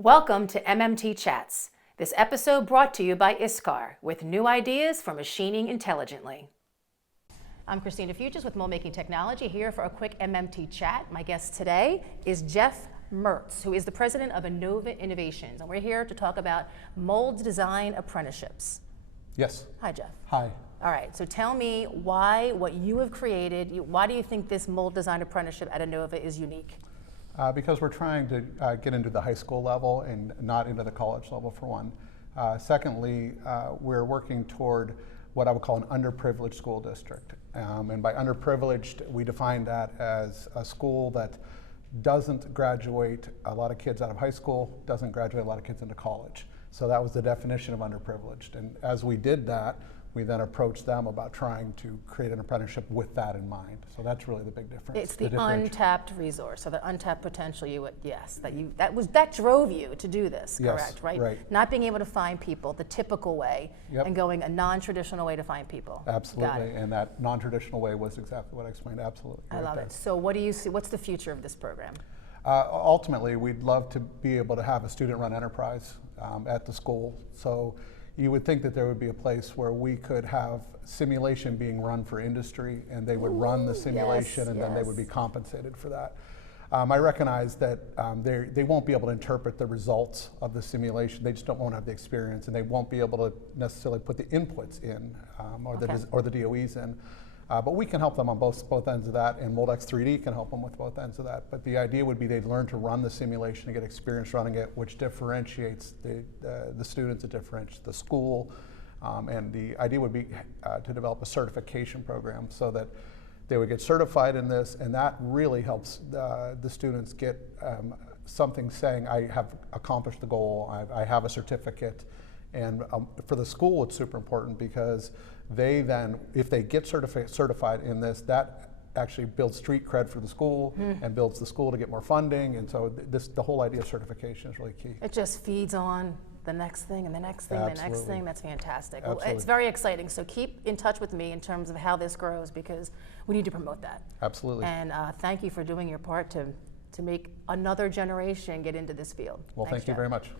Welcome to MMT Chats. This episode brought to you by ISCAR, with new ideas for machining intelligently. I'm Christina Fuchs with MoldMaking Technology, here for a quick MMT chat. My guest today is Jeff Mertz, who is the president of Anova Innovations, and we're here to talk about mold design apprenticeships. Yes. Hi, Jeff. Hi. All right, so tell me why what you have created, why do you think this mold design apprenticeship at Anova is unique? Because we're trying to get into the high school level and not into the college level, for one. Secondly, we're working toward what I would call an underprivileged school district. And by underprivileged, we define that as a school that doesn't graduate a lot of kids out of high school, doesn't graduate a lot of kids into college. So that was the definition of underprivileged. And as we did that, we then approached them about trying to create an apprenticeship with that in mind. So that's really the big difference. It's the untapped resource, so the untapped potential. That drove you to do this, correct? Yes, right. Not being able to find people the typical way, Yep. and going a non-traditional way to find people. Absolutely, and that non-traditional way was exactly what I explained. Absolutely. I love it. So what do you see? What's the future of this program? Ultimately, we'd love to be able to have a student-run enterprise at the school. So you would think that there would be a place where we could have simulation being run for industry, and they would run the simulation, and then they would be compensated for that. I recognize that they won't be able to interpret the results of the simulation. They just won't have the experience, and they won't be able to necessarily put the inputs in or the DOEs in. But we can help them on both ends of that, and MoldX 3D can help them with both ends of that. But the idea would be they'd learn to run the simulation and get experience running it, which differentiates the students, it differentiates the school, and the idea would be to develop a certification program so that they would get certified in this, and that really helps the students get something saying, I have accomplished the goal, I have a certificate. And for the school, it's super important because they then, if they get certified in this, that actually builds street cred for the school and builds the school to get more funding. And so the whole idea of certification is really key. It just feeds on the next thing and the next thing, and the next thing. That's fantastic. Well, it's very exciting. So keep in touch with me in terms of how this grows, because we need to promote that. Absolutely. And thank you for doing your part to make another generation get into this field. Well, thank you very much.